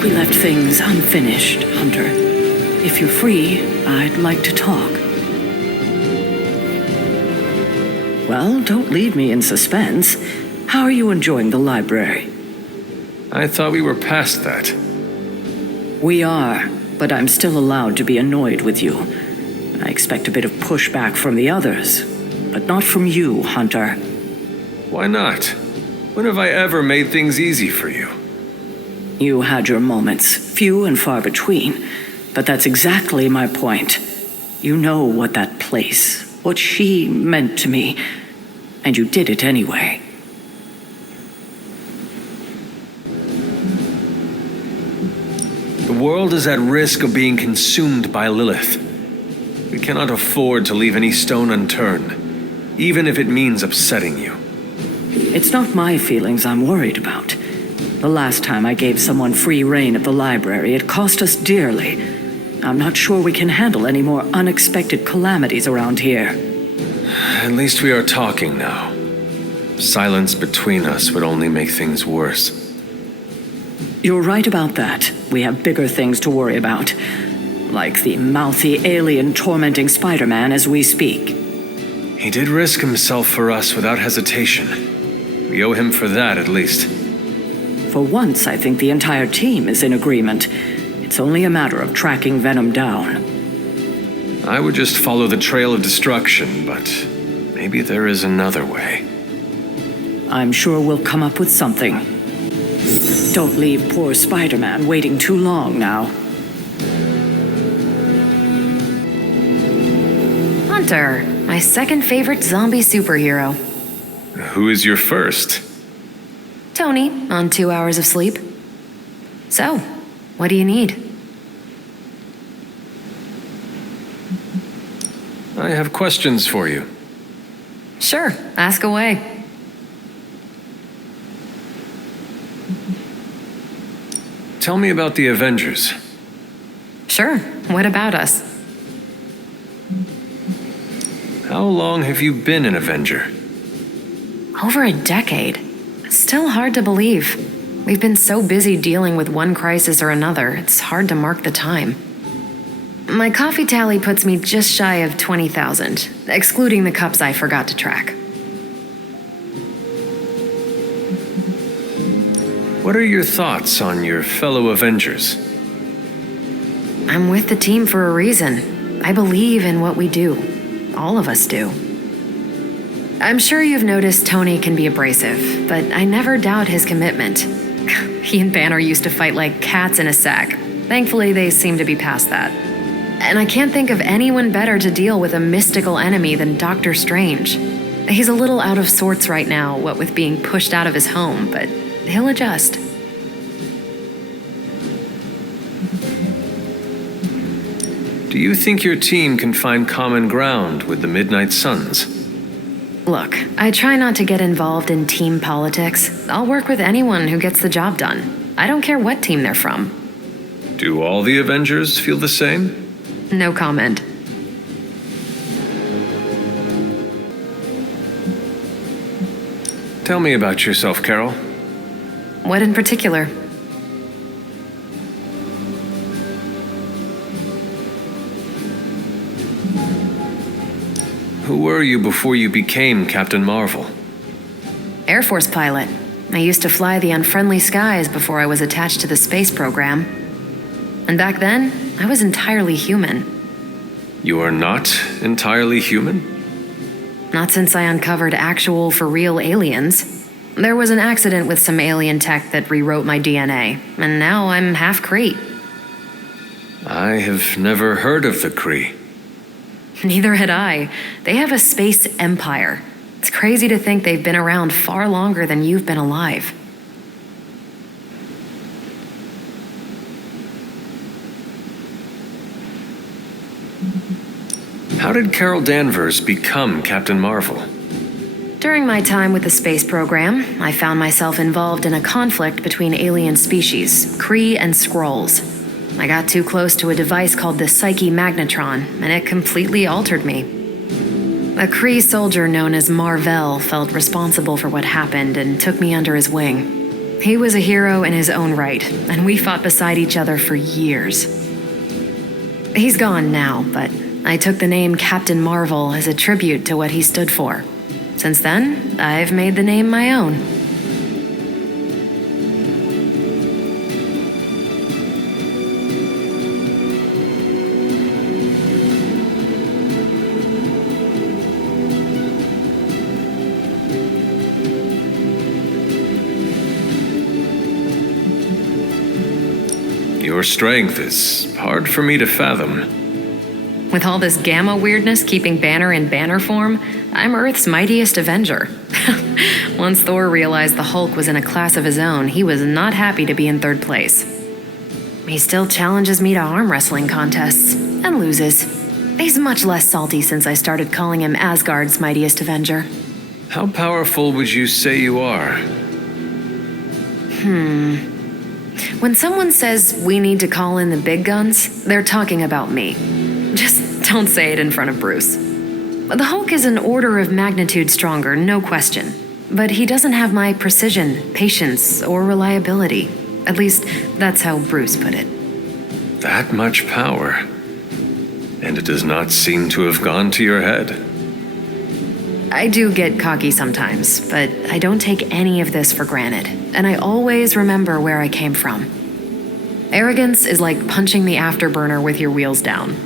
like we left things unfinished, Hunter. If you're free, I'd like to talk. Well, don't leave me in suspense. How are you enjoying the library? I thought we were past that. We are, but I'm still allowed to be annoyed with you. I expect a bit of pushback from the others, but not from you, Hunter. Why not? When have I ever made things easy for you? You had your moments, few and far between, but that's exactly my point. You know what that place, what she meant to me, and you did it anyway. The world is at risk of being consumed by Lilith. We cannot afford to leave any stone unturned, even if it means upsetting you. It's not my feelings I'm worried about. The last time I gave someone free rein at the library, it cost us dearly. I'm not sure we can handle any more unexpected calamities around here. At least we are talking now. Silence between us would only make things worse. You're right about that. We have bigger things to worry about. Like the mouthy alien tormenting SpiderMan as we speak. He did risk himself for us without hesitation. We owe him for that, at least. For once, I think the entire team is in agreement. It's only a matter of tracking Venom down. I would just follow the trail of destruction, but maybe there is another way. I'm sure we'll come up with something. Don't leave poor Spider-Man waiting too long now. Hunter, my second favorite zombie superhero. Who is your first? Tony, on 2 hours of sleep. So, what do you need? I have questions for you. Sure, ask away. Tell me about the Avengers. Sure, what about us? How long have you been an Avenger? Over a decade. Still hard to believe. We've been so busy dealing with one crisis or another, it's hard to mark the time. My coffee tally puts me just shy of 20,000, excluding the cups I forgot to track. What are your thoughts on your fellow Avengers? I'm with the team for a reason. I believe in what we do. All of us do. I'm sure you've noticed Tony can be abrasive, but I never doubt his commitment. He and Banner used to fight like cats in a sack. Thankfully, they seem to be past that. And I can't think of anyone better to deal with a mystical enemy than Doctor Strange. He's a little out of sorts right now, what with being pushed out of his home, but he'll adjust. Do you think your team can find common ground with the Midnight Suns? Look, I try not to get involved in team politics. I'll work with anyone who gets the job done. I don't care what team they're from. Do all the Avengers feel the same? No comment. Tell me about yourself, Carol. What in particular? Who were you before you became Captain Marvel? Air Force pilot. I used to fly the unfriendly skies before I was attached to the space program. And back then, I was entirely human. You are not entirely human? Not since I uncovered actual for real aliens. There was an accident with some alien tech that rewrote my DNA, and now I'm half Kree. I have never heard of the Kree. Neither had I. They have a space empire. It's crazy to think they've been around far longer than you've been alive. How did Carol Danvers become Captain Marvel? During my time with the space program, I found myself involved in a conflict between alien species, Kree and Skrulls. I got too close to a device called the Psyche Magnetron, and it completely altered me. A Kree soldier known as Marvel felt responsible for what happened and took me under his wing. He was a hero in his own right, and we fought beside each other for years. He's gone now, but I took the name Captain Marvel as a tribute to what he stood for. Since then, I've made the name my own. Your strength is hard for me to fathom. With all this gamma weirdness keeping Banner in banner form, I'm Earth's mightiest Avenger. Once Thor realized the Hulk was in a class of his own, he was not happy to be in third place. He still challenges me to arm wrestling contests, and loses. He's much less salty since I started calling him Asgard's mightiest Avenger. How powerful would you say you are? When someone says we need to call in the big guns, they're talking about me. Just don't say it in front of Bruce. The Hulk is an order of magnitude stronger, no question. But he doesn't have my precision, patience, or reliability. At least, that's how Bruce put it. That much power. And it does not seem to have gone to your head. I do get cocky sometimes, but I don't take any of this for granted. And I always remember where I came from. Arrogance is like punching the afterburner with your wheels down.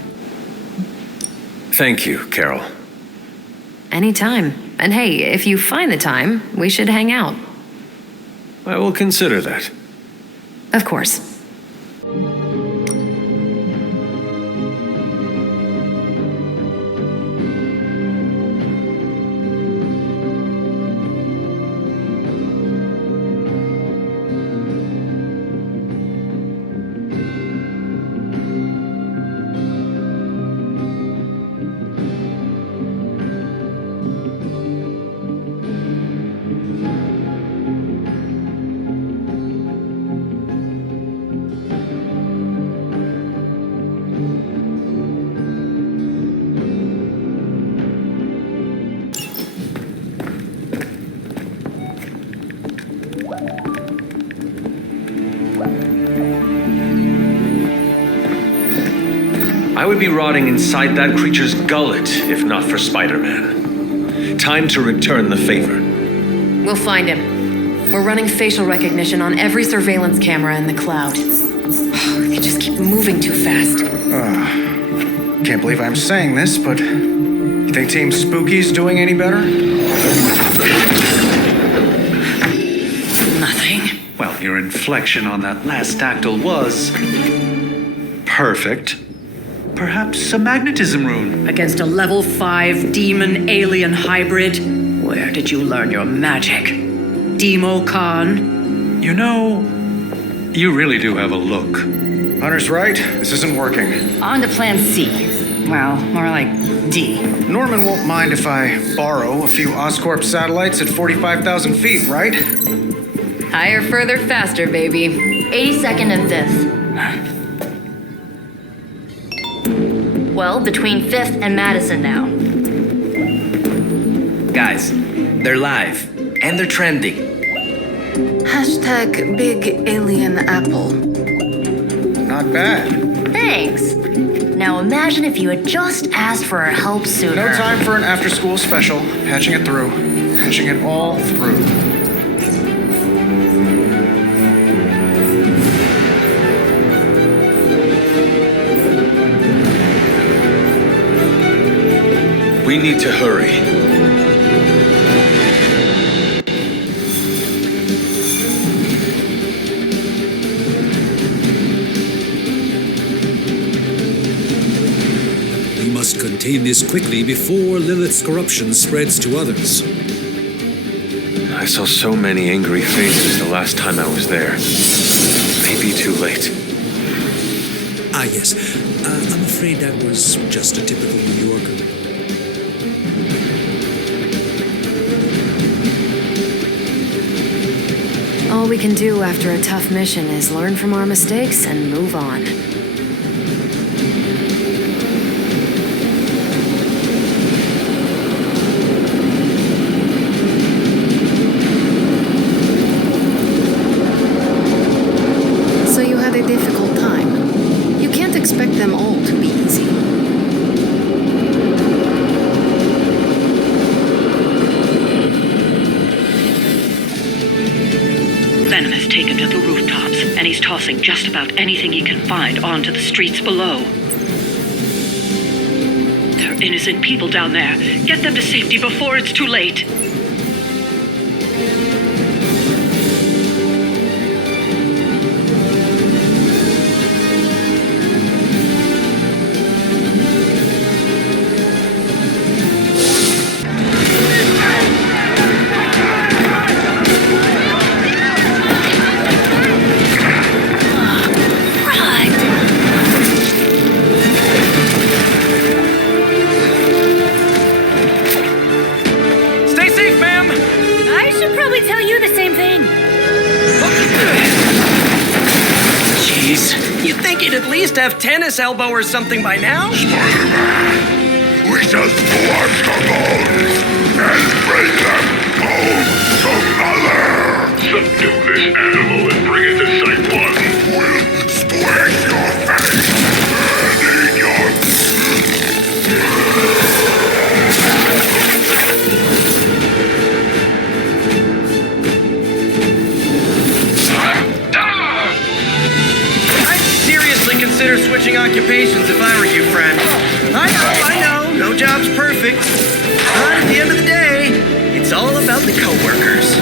Thank you, Carol. Anytime. And hey, if you find the time, we should hang out. I will consider that. Of course. I would be rotting inside that creature's gullet if not for Spider-Man. Time to return the favor. We'll find him. We're running facial recognition on every surveillance camera in the cloud. They just keep moving too fast. Can't believe I'm saying this, but you think Team Spooky's doing any better? Nothing. Well, your inflection on that last dactyl was perfect. Perhaps a magnetism rune. Against a level 5 demon alien hybrid? Where did you learn your magic? Demo Khan? You know, you really do have a look. Hunter's right. This isn't working. On to plan C. Well, more like D. Norman won't mind if I borrow a few Oscorp satellites at 45,000 feet, right? Higher, further, faster, baby. 82nd and 5th. Well, between 5th and Madison now. Guys, they're live, and they're trending. Hashtag Big Alien Apple. Not bad. Thanks. Now imagine if you had just asked for our help sooner. No time for an after-school special. Patching it through. Patching it all through. We need to hurry. We must contain this quickly before Lilith's corruption spreads to others. I saw so many angry faces the last time I was there. Maybe too late. Ah, yes. I'm afraid that was just a typical New Yorker. All we can do after a tough mission is learn from our mistakes and move on. tossing just about anything he can find onto the streets below. There are innocent people down there. Get them to safety before it's too late. Have tennis elbow or something by now? SpiderMan, we just flush the bones and bring them home to Mother! Subdue this animal and bring it to Site 1. We'll split your face and eat your... Consider switching occupations if I were you, friend. I know, no job's perfect. But at the end of the day, it's all about the coworkers.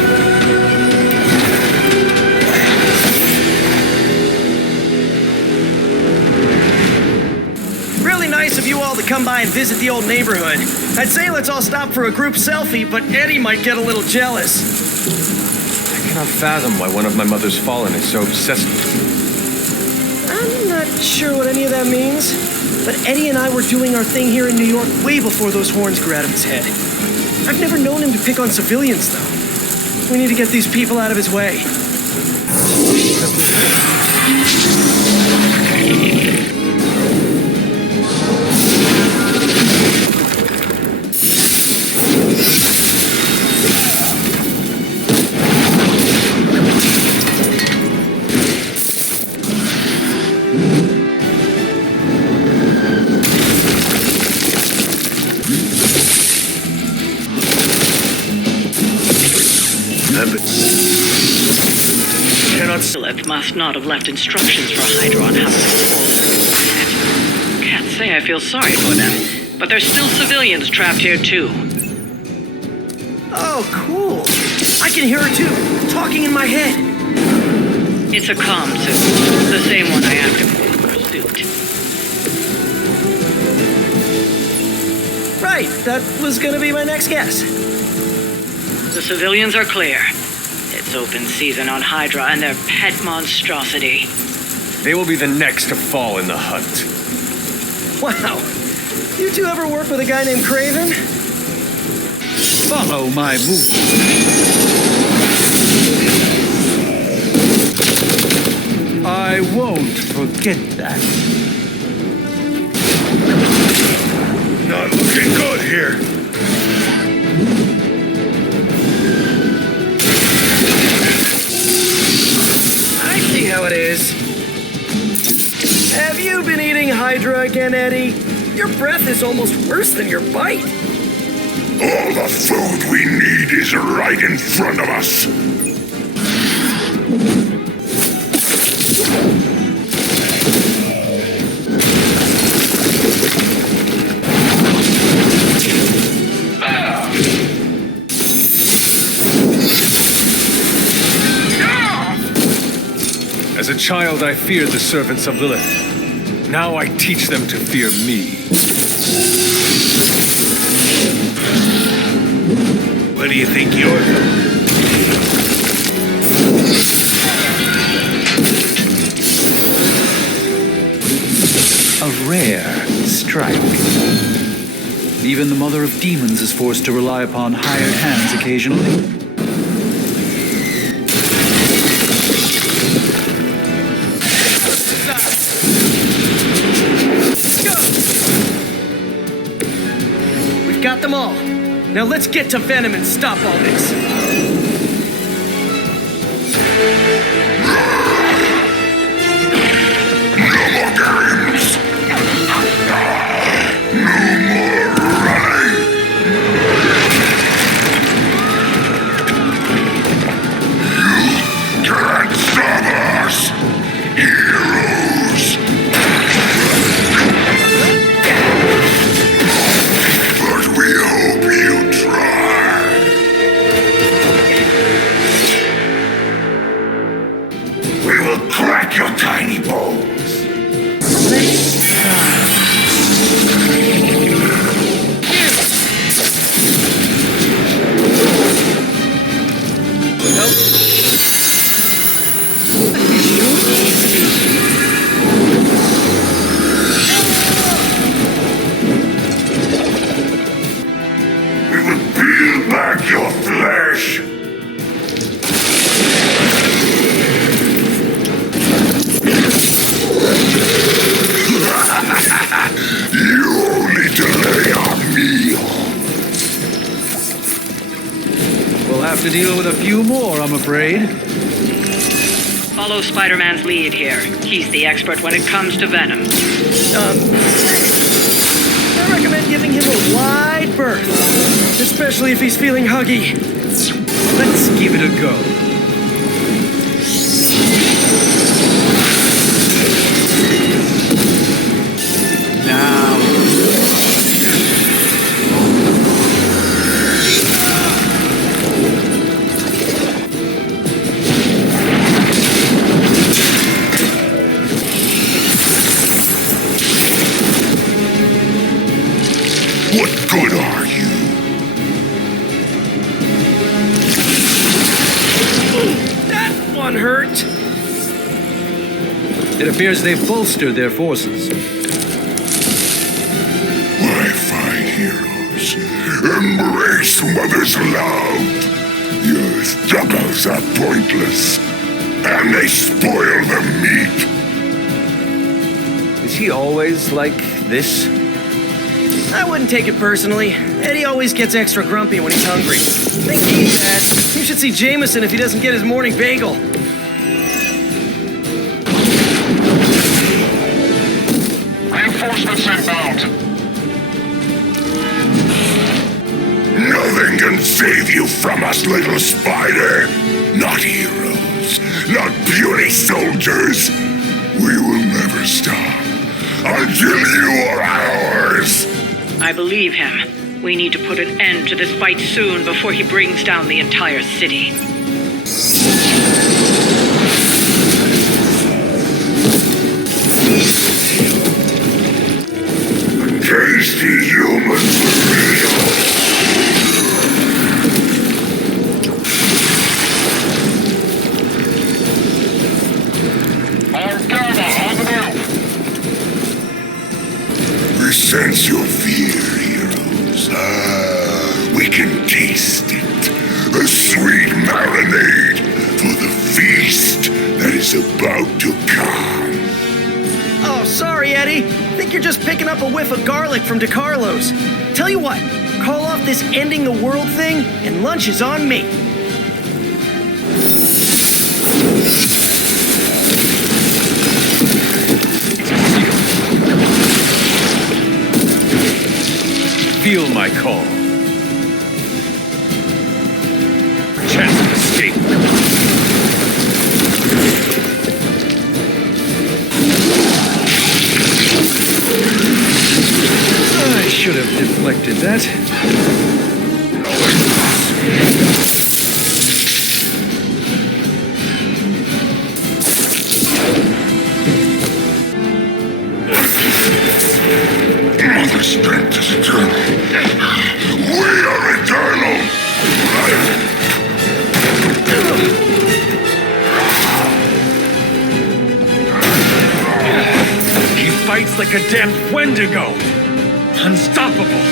Really nice of you all to come by and visit the old neighborhood. I'd say let's all stop for a group selfie, but Eddie might get a little jealous. I cannot fathom why one of my mother's fallen is so obsessed with me. I'm not sure what any of that means, but Eddie and I were doing our thing here in New York way before those horns grew out of his head. I've never known him to pick on civilians, though. We need to get these people out of his way. Must not have left instructions for Hydra on how to control the planet. Can't say I feel sorry for them, but there's still civilians trapped here too. Oh, cool. I can hear her too, talking in my head. It's a comm suit, the same one I activated for Pursuit. Right, that was gonna be my next guess. The civilians are clear. It's open season on Hydra and their pet monstrosity. They will be the next to fall in the hunt. Wow. You two ever work with a guy named Craven? Follow my move. I won't forget that. Not looking good here. How it is. Have you been eating Hydra again, Eddie? Your breath is almost worse than your bite. All the food we need is right in front of us. As a child, I feared the servants of Lilith. Now I teach them to fear me. Where do you think you're going? A rare strike. Even the mother of demons is forced to rely upon hired hands occasionally. Got them all. Now let's get to Venom and stop all this. No more games! No more running! You can't stop us! to deal with a few more, I'm afraid. Follow Spider-Man's lead here. He's the expert when it comes to venom. I recommend giving him a wide berth, especially if he's feeling huggy. Let's give it a go. Now. What good are you? That one hurt. It appears they've bolstered their forces. Why fight heroes? Embrace mother's love. Your struggles are pointless, and they spoil the meat. Is he always like this? I wouldn't take it personally. Eddie always gets extra grumpy when he's hungry. Think he's bad. You should see Jameson if he doesn't get his morning bagel. Reinforcements inbound. Nothing can save you from us, little spider. Not heroes, not puny soldiers. We will never stop until you are ours. I believe him. We need to put an end to this fight soon before he brings down the entire city. Tasty humans real. We sense your fear, heroes. We can taste it. A sweet marinade for the feast that is about to come. Oh, sorry, Eddie. Think you're just picking up a whiff of garlic from DeCarlo's. Tell you what, call off this ending the world thing, and lunch is on me. Feel my call. Chance to escape. I should have deflected that. Mother's strength is eternal. We are eternal. He fights like a damn Wendigo. Unstoppable.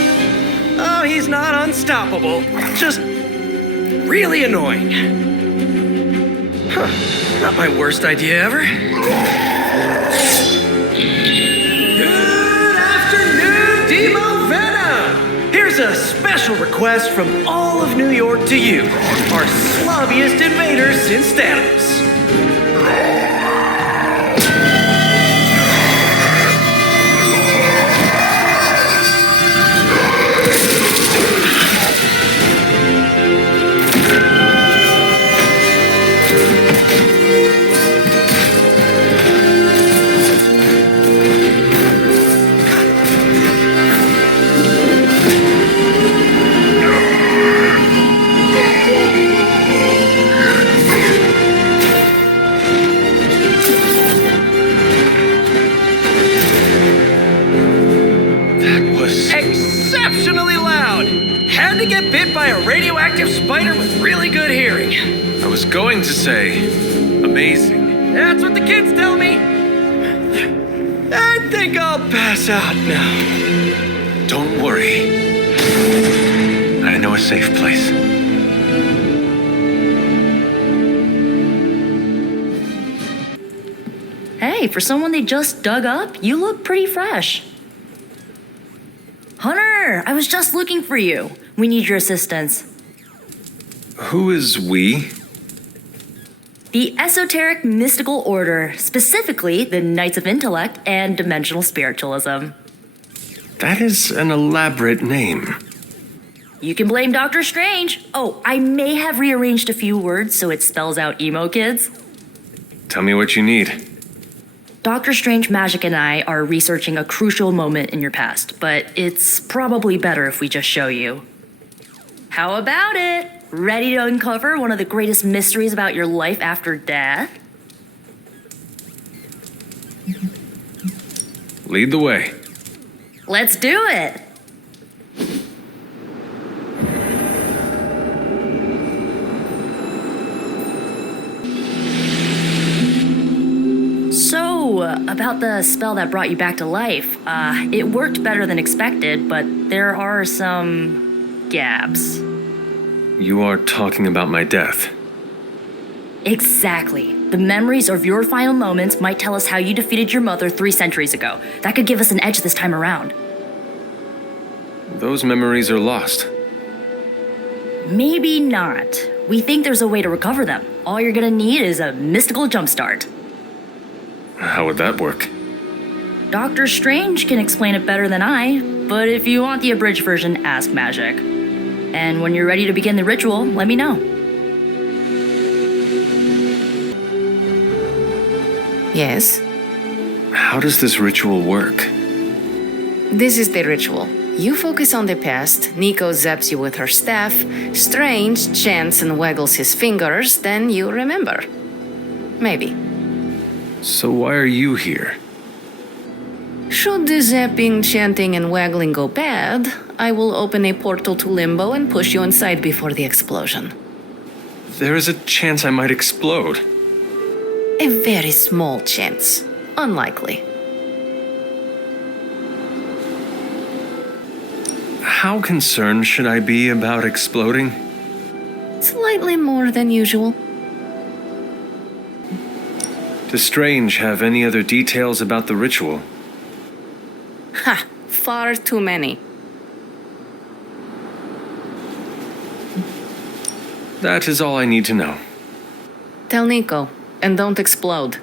Oh, he's not unstoppable. Just really annoying. Huh. Not my worst idea ever. Good afternoon, Demo Venom! Here's a special request from all of New York to you, our slobbiest invaders since Thanos. Exceptionally loud! Had to get bit by a radioactive spider with really good hearing. I was going to say, amazing. That's what the kids tell me. I think I'll pass out now. Don't worry. I know a safe place. Hey, for someone they just dug up, you look pretty fresh. Hunter, I was just looking for you. We need your assistance. Who is we? The esoteric mystical order, specifically the Knights of Intellect and Dimensional Spiritualism. That is an elaborate name. You can blame Doctor Strange. Oh, I may have rearranged a few words so it spells out emo kids. Tell me what you need. Doctor Strange Magic and I are researching a crucial moment in your past, but it's probably better if we just show you. How about it? Ready to uncover one of the greatest mysteries about your life after death? Lead the way. Let's do it! So, about the spell that brought you back to life, it worked better than expected, but there are some gaps. You are talking about my death. Exactly. The memories of your final moments might tell us how you defeated your mother 3 centuries ago. That could give us an edge this time around. Those memories are lost. Maybe not. We think there's a way to recover them. All you're gonna need is a mystical jumpstart. How would that work? Doctor Strange can explain it better than I, but if you want the abridged version, ask Magic. And when you're ready to begin the ritual, let me know. Yes? How does this ritual work? This is the ritual. You focus on the past, Nico zaps you with her staff, Strange chants and waggles his fingers, then you remember. Maybe. So why are you here? Should the zapping, chanting, and waggling go bad, I will open a portal to Limbo and push you inside before the explosion. There is a chance I might explode. A very small chance. Unlikely. How concerned should I be about exploding? Slightly more than usual. Does Strange have any other details about the ritual? Ha! Far too many. That is all I need to know. Tell Nico, and don't explode.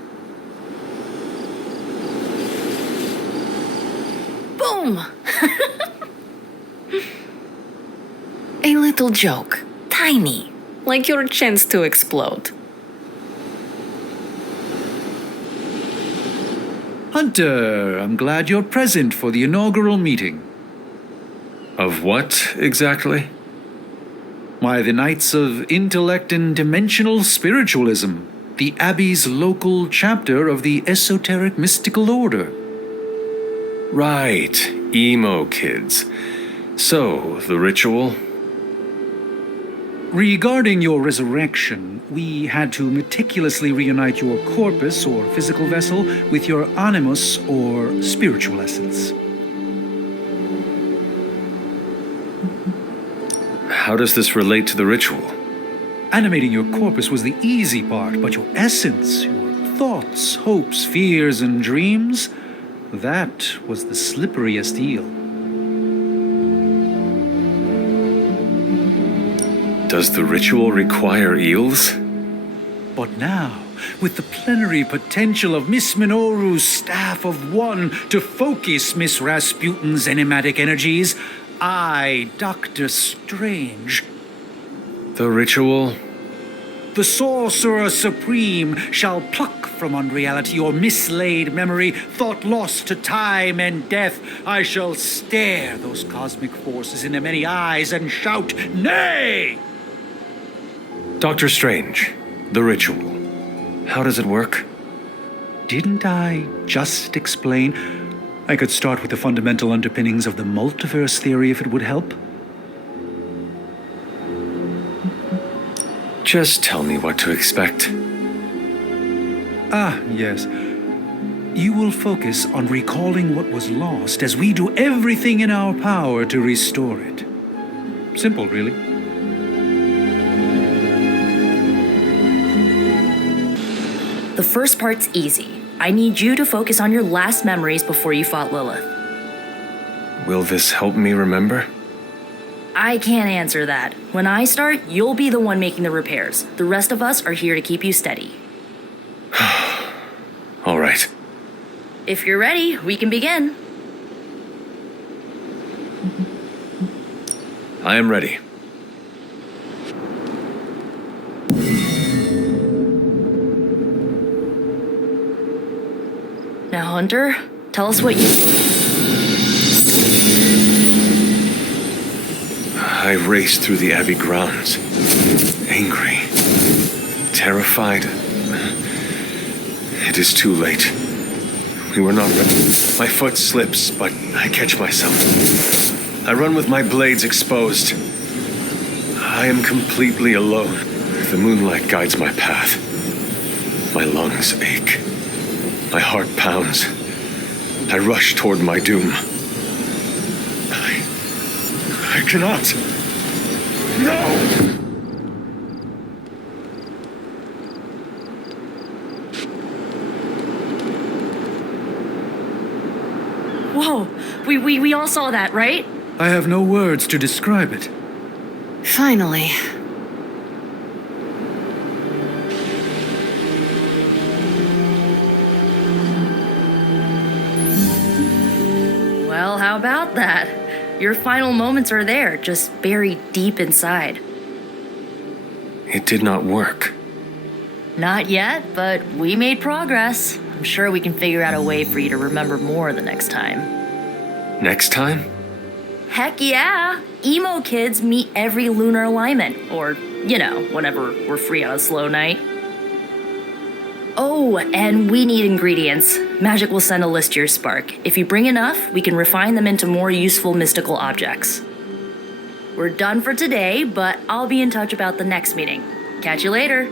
Boom! A little joke. Tiny. Like your chance to explode. Hunter, I'm glad you're present for the inaugural meeting. Of what, exactly? Why, the Knights of Intellect and Dimensional Spiritualism, the Abbey's local chapter of the Esoteric Mystical Order. Right, emo kids. So, the ritual? Regarding your resurrection, we had to meticulously reunite your corpus, or physical vessel, with your animus, or spiritual essence. How does this relate to the ritual? Animating your corpus was the easy part, but your essence, your thoughts, hopes, fears, and dreams, that was the slipperiest eel. Does the ritual require eels? But now, with the plenary potential of Miss Minoru's Staff of One to focus Miss Rasputin's enigmatic energies, I, Doctor Strange, The ritual? the Sorcerer Supreme, shall pluck from unreality your mislaid memory, thought lost to time and death. I shall stare those cosmic forces in the many eyes and shout, nay! Doctor Strange, the ritual. How does it work? Didn't I just explain? I could start with the fundamental underpinnings of the multiverse theory if it would help. Just tell me what to expect. Ah, yes. You will focus on recalling what was lost as we do everything in our power to restore it. Simple, really. The first part's easy. I need you to focus on your last memories before you fought Lilith. Will this help me remember? I can't answer that. When I start, you'll be the one making the repairs. The rest of us are here to keep you steady. All right. If you're ready, we can begin. I am ready. Now, Hunter, tell us what you... I raced through the Abbey grounds, angry, terrified. It is too late. We were not ready. My foot slips, but I catch myself. I run with my blades exposed. I am completely alone. The moonlight guides my path. My lungs ache. My heart pounds. I rush toward my doom. I cannot. No! Whoa, we all saw that, right? I have no words to describe it. Finally. Well, how about that? Your final moments are there, just buried deep inside. It did not work. Not yet, but we made progress. I'm sure we can figure out a way for you to remember more the next time. Next time? Heck yeah! Emo kids meet every lunar alignment, or, whenever we're free on a slow night. Oh, and we need ingredients. Magic will send a list to your spark. If you bring enough, we can refine them into more useful mystical objects. We're done for today, but I'll be in touch about the next meeting. Catch you later.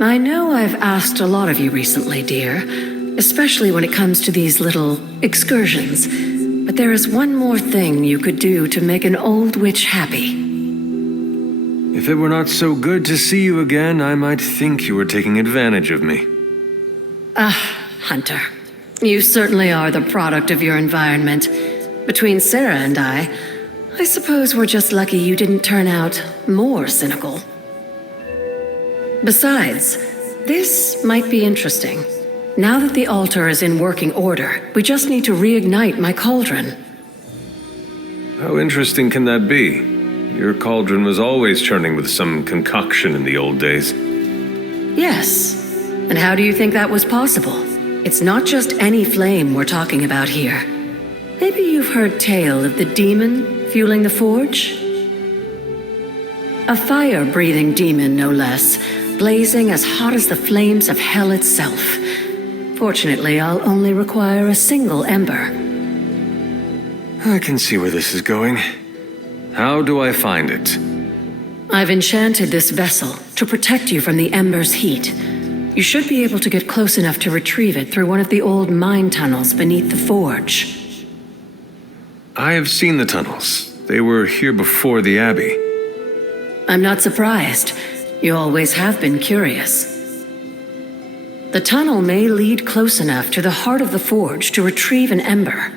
I know I've asked a lot of you recently, dear, especially when it comes to these little excursions. But there is one more thing you could do to make an old witch happy. If it were not so good to see you again, I might think you were taking advantage of me. Hunter, you certainly are the product of your environment. Between Sarah and I suppose we're just lucky you didn't turn out more cynical. Besides, this might be interesting. Now that the altar is in working order, we just need to reignite my cauldron. How interesting can that be? Your cauldron was always churning with some concoction in the old days. Yes. And how do you think that was possible? It's not just any flame we're talking about here. Maybe you've heard tale of the demon fueling the forge? A fire-breathing demon, no less, blazing as hot as the flames of hell itself. Fortunately, I'll only require a single ember. I can see where this is going. How do I find it? I've enchanted this vessel to protect you from the ember's heat. You should be able to get close enough to retrieve it through one of the old mine tunnels beneath the forge. I have seen the tunnels. They were here before the Abbey. I'm not surprised. You always have been curious. The tunnel may lead close enough to the heart of the forge to retrieve an ember.